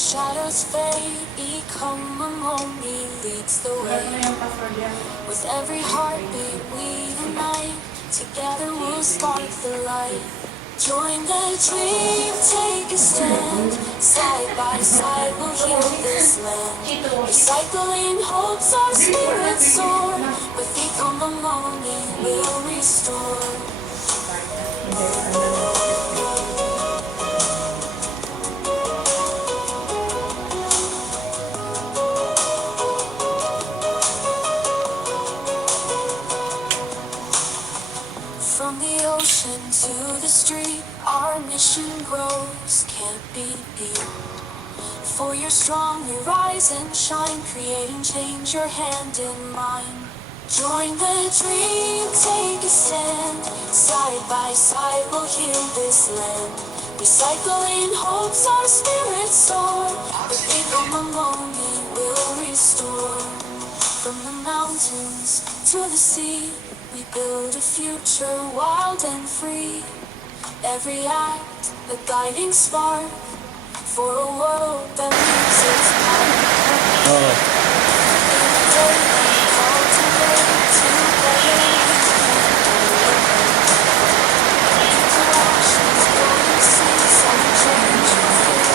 shadows fade, Ikomamoni leads the way. With every heartbeat we unite, together we'll spark the light. Join the dream, take a stand. Side by side we'll heal this land. Recycling hopes our spirits soar. With Ikomamoni we'll restore. From the ocean to the street, our mission grows, can't be beat. For you're strong, you rise and shine, creating change, your hand in mine. Join the dream, take a stand. Side by side we'll heal this land. Recycling hopes our spirits soar. With Ikomamoni we'll restore. From the mountains to the sea, we build a future wild and free. Every act, a guiding spark for a world that leaves its mark. In the day we cultivate together, interactions going see some change within.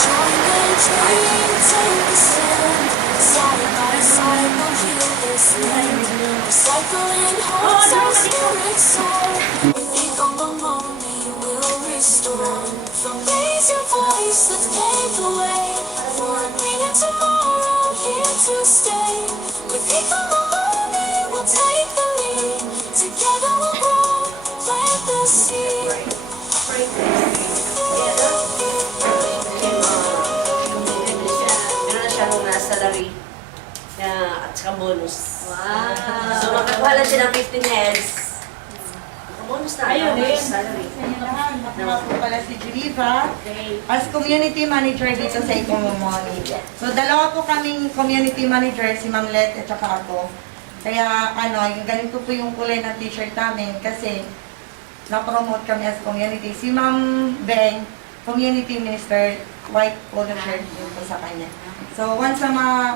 Join the dream, take a stand. Side by side we'll heal this land. Recycling hopes our spirits soar. With Ikomamoni we'll restore. So raise your voice, let's pave the way for a greener tomorrow, here to stay. With Ikomamoni we'll take the lead. Together we'll grow, plant the seed. Meron siyang salary at saka bonus. Wow! So, makakuha lang siya ng 15 heads. Bonus na. Ayun, salary. Ako pala si Geneva as community manager dito sa Ikomamoni. So, dalawa po kaming community manager, si Ma'am Let at saka ako. Kaya, yung ganito po yung kulay ng t-shirt namin kasi na-promote kami as community. Si Ma'am Beng, community minister, white polo shirt yun po sa kanya. So, once na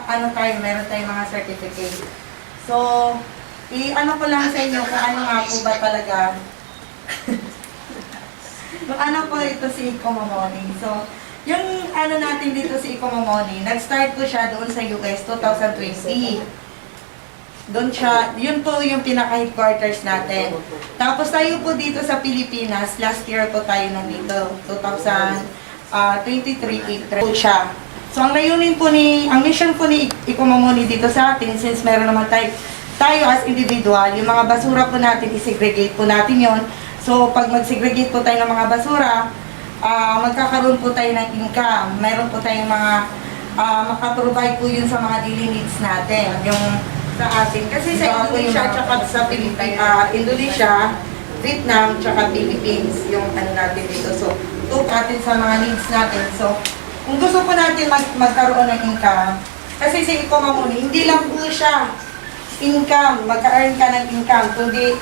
meron tayong mga certificate. So, ko lang sa inyo kung ano nga po ba talaga. Kung ano po ito si Ikomamoni. So, yung natin dito si Ikomamoni, nag-start po siya doon sa US 2020. Doon siya, yun po yung pinaka-headquarters natin. Tapos tayo po dito sa Pilipinas, last year po tayo nandito, 2023, April siya. So ang layunin po ang mission po ni Ikomamoni dito sa atin, since meron naman tayo as individual, yung mga basura po natin, i-segregate po natin yon. So pag mag-segregate po tayo ng mga basura, magkakaroon po tayo ng income. Meron po tayong mga, makaprovide po yun sa mga daily needs natin. Yung sa atin. Kasi sa Indonesia, tsaka sa Indonesia, Vietnam, tsaka Philippines, yung natin dito. So, ito natin sa mga needs natin. So, kung gusto po natin magkaroon ng income, kasi si Ikomamoni, hindi lang po siya income, magka-earn ka ng income, kundi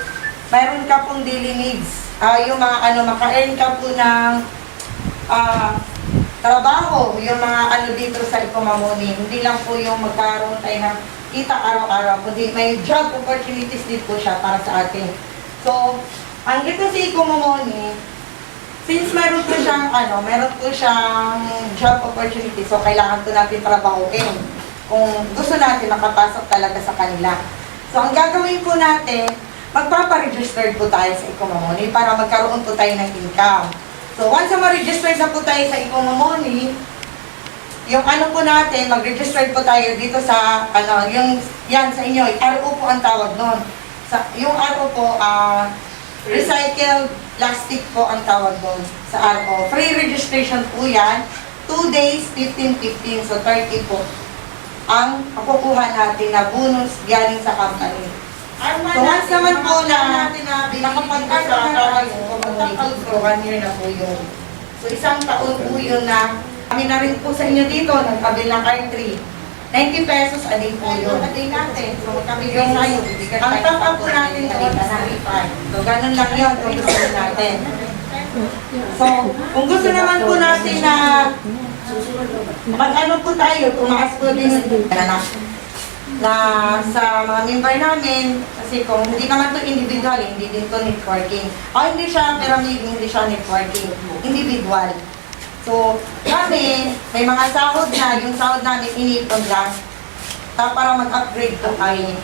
mayroon ka pong daily needs. Yung mga maka-earn ka po ng trabaho, yung mga dito sa Ikomamoni. Hindi lang po yung magkaroon tayo ng kita araw-araw, kundi may job opportunities din po siya para sa atin. So, ang ito si Ikomamoni, since meron po siyang job opportunity, so kailangan po natin trabahuin kung gusto natin makapasok talaga sa kanila. So, ang gagawin po natin, magpapa-registered po tayo sa Ikomamoni para magkaroon po tayo ng income. So, once na ma-registered na po tayo sa Ikomamoni, yung po natin, mag-register po tayo dito sa, yan sa inyo, RO po ang tawag nun. Yung RO po, recycled plastic po ang tawag doon sa RO. Free registration po yan, 2 days, 15-15, so 30 po. Ang makukuha natin na bonus galing sa company. So once naman po na nakapag-asa tayo, magkakal 1 year na po yun. So 1 taon po yun na kami na rin po sa inyo dito, nagkabil ng R3. 90 pesos a day po yun. A day natin. So kami yung tayo. Ang top up po natin doon is 35. So ganun lang yun kung gusto natin. So, kung gusto naman po natin na mag-ano po tayo, tumaas po din na sa mga member namin, kasi kung hindi naman to individual, hindi din to networking. O hindi siya pyramid, hindi siya networking, individual. So, kami, may mga sahod na, yung sahod namin inipon lang, para mag-upgrade po kayo.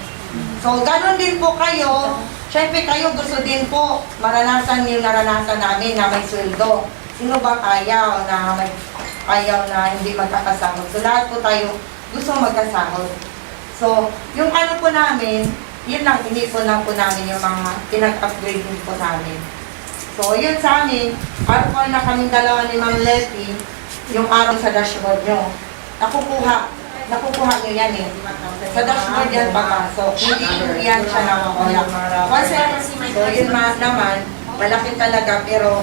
So, ganun din po kayo. Siyempre kayo gusto din po maranasan yung naranasan namin na may sweldo. Sino ba ayaw na hindi magkakasahod? So, lahat po tayo gusto magkasahod. So, yung ano po namin, yun lang, inipon lang po namin yung mga pinag-upgrade din po namin. So, yun sa amin, hardcore na kaming dalawa ni Ma'am Letty, yung araw sa dashboard nyo. Nakukuha nyo yan eh. Sa dashboard yan papasok. Hindi yan siya nakawala. So, yun naman, malaki talaga, pero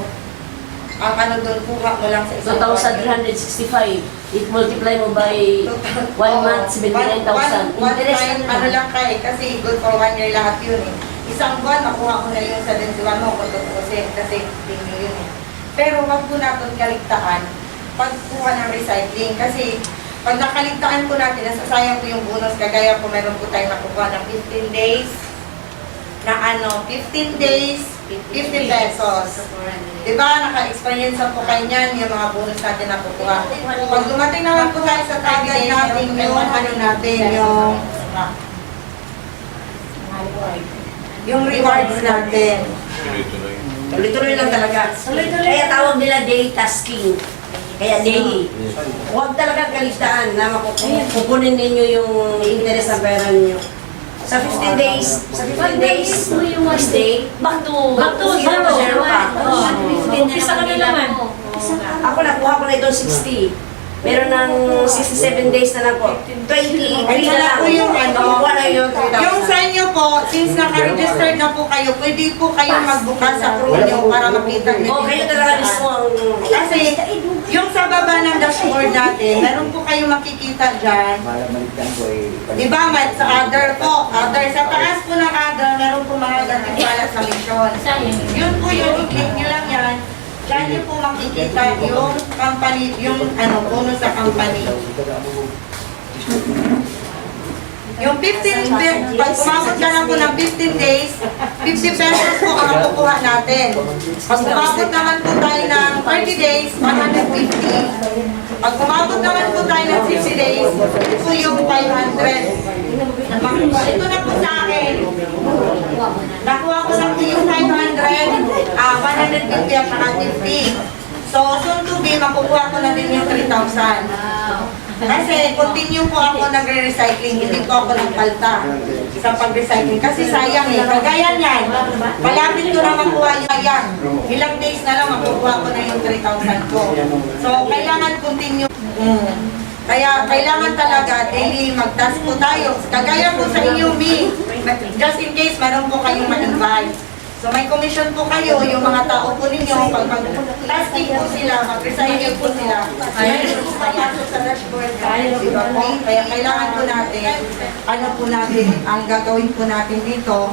ang ano doon, kuha mo lang sa isang 2,365. It multiply mo by 1 month, 79,000. One Interest time, na ano lang ka eh, kasi good for 1 year lahat yun eh. Isang buwan, makuha ko na yung 71 mo kung tutusin, kasi 15 mo yun eh. Pero wag po natin kaligtaan pagkuha ng recycling, kasi pag nakaligtaan po natin, nasasayang po yung bonus, kagaya po meron po tayo nakukuha ng 15 days, na 15 days, 50 pesos. Diba, naka-experience po kayo niyan, yung mga bonus natin nakukuha. Pag dumating naman po tayo sa target natin, yung ano natin, yung rewards natin. tuloy-tuloy lang talaga. Kaya tawag nila daily tasking. Kaya daily. Huwag talaga kaligtaan na kukunin ninyo yung interest ng pera ninyo. Sa 15 days, first day, back to zero ka. Umpisa ka na naman. Ako nakuha ko na itong 60. Meron ng 67 days na lang po. 23 Ay, na lang. po yung ano, Nakuha na yung 3,000. yung sa inyo po, since naka-registered na po kayo, pwede po kayong magbukas sa crew nyo para makita nyo. Oo, kayo talaga mismo ang... Kasi, yung sa baba ng dashboard natin, meron po kayong makikita dyan. Diba, sa other po, sa taas po ng other, meron po mga gantimpala sa mission. Yun po yun, i-click nyo lang yan. Diyan nyo po makikita yung company, yung bonus sa company. Yung 15 days, pag umabot ka na po ng 15 days, 50 pesos po ang makukuha natin. Pag umabot naman po tayo ng 30 days, 150. Pag umabot naman po tayo ng 60 days, ito yung 500. Ito na po sa akin. Nakuha ko lang po yung 500, 150 at saka 50. So, soon to be, makukuha ko na din yung 3,000. Kasi continue po ako nagre-recycling, hindi po ako nagpalta sa pag-recycling. Kasi sayang eh, kagaya niyan, malapit ko na makuha yung sayang. Ilang days na lang makukuha ko na yung 3,000 ko. So, kailangan continue. Kaya kailangan talaga daily mag-task po tayo. Kagaya po sa inyo, me, just in case meron po kayong ma-invite. So may commission po kayo, yung mga tao po ninyo, pag mag-tasking po sila, mag-recycle po sila, mayroon po papasok sa dashboard. Diba po? Kaya kailangan po natin, ang gagawin po natin dito,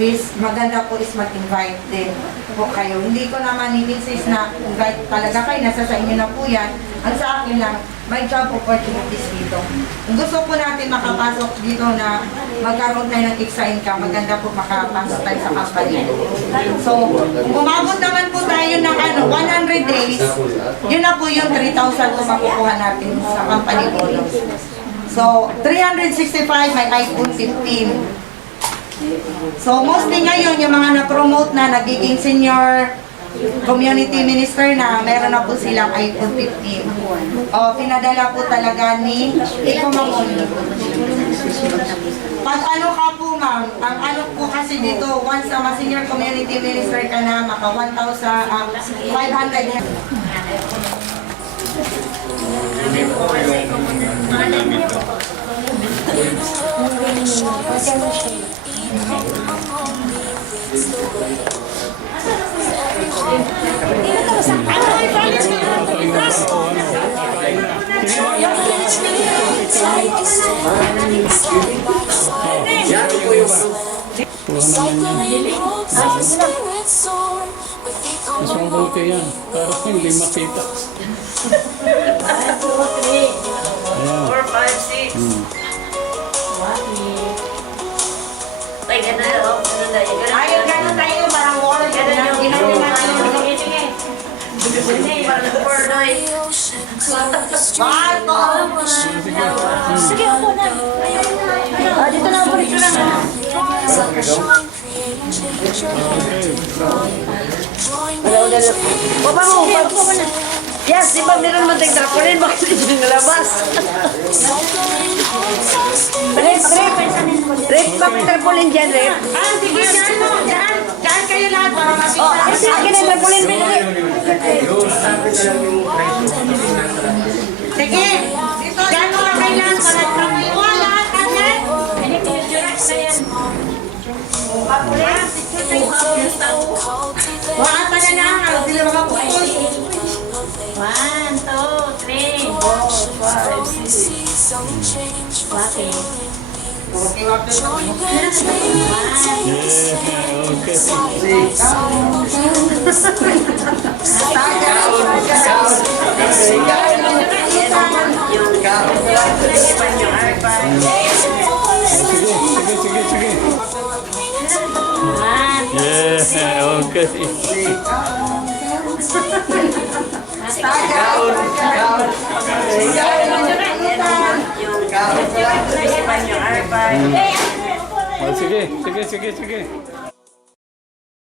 is maganda po is mag-invite din po kayo. Hindi ko naman i-insist na invite talaga kayo, nasa sa inyo na po yan. Ang sa akin lang, may job opportunities dito. Kung gusto po natin makapasok dito na magkaroon tayo ng extra income, maganda po makapasok tayo sa company. So, kung umabot naman po tayo ng 100 days, yun na po yung 3,000 kung makukuha natin sa company bonus. So, 365 may iPhone 15. So, mostly ngayon, yung mga na-promote na nagiging senior community minister na, meron na po silang iPhone 15. O, pinadala po talaga ni Iko Mamon. Pag ano ka po, ma'am, ang ano po kasi dito, once na senior community minister ka na, maka 1,500. Recycling hopes our spirits soar with eco Come Mas along mabuti yan. with Para hindi makita. Ayan. 4, 5, 6. Ay, ganda na, oh. Ganda na. Ayaw, gano'n tayo, parang wall. Ganun yung Ginagawa natin. Sige, sige. Parang 4, 9. the ocean to the street. Marco! Our mission grows. Sige, upo na. Dito na ako dito lang. Rise and shine, creating change your life. Drawing the dreams. Baba mo, baba mo na. Yes, di ba meron naman tayong trampoline? Bakit hindi nalabas? Knowing holds us dear. Rep, bakit trampoline dyan, Rep? Sige, dyan mo, dyan. Dyan kayo lahat para makita. Oh, akin ang trampoline, Pinili. Sige, dito, dyan mo na kayo lahat para makita. Lahat, lahat. Cultivate Wala pa na lang, hindi na makapukul. 1, 2, 3. sowing seeds, sowing change, fulfilling needs. Okay, wag na. Join the dreams and Yeah, okay. Sige, sige, sige, sige. Yeah, okay. Oh, sige, sige, sige, sige.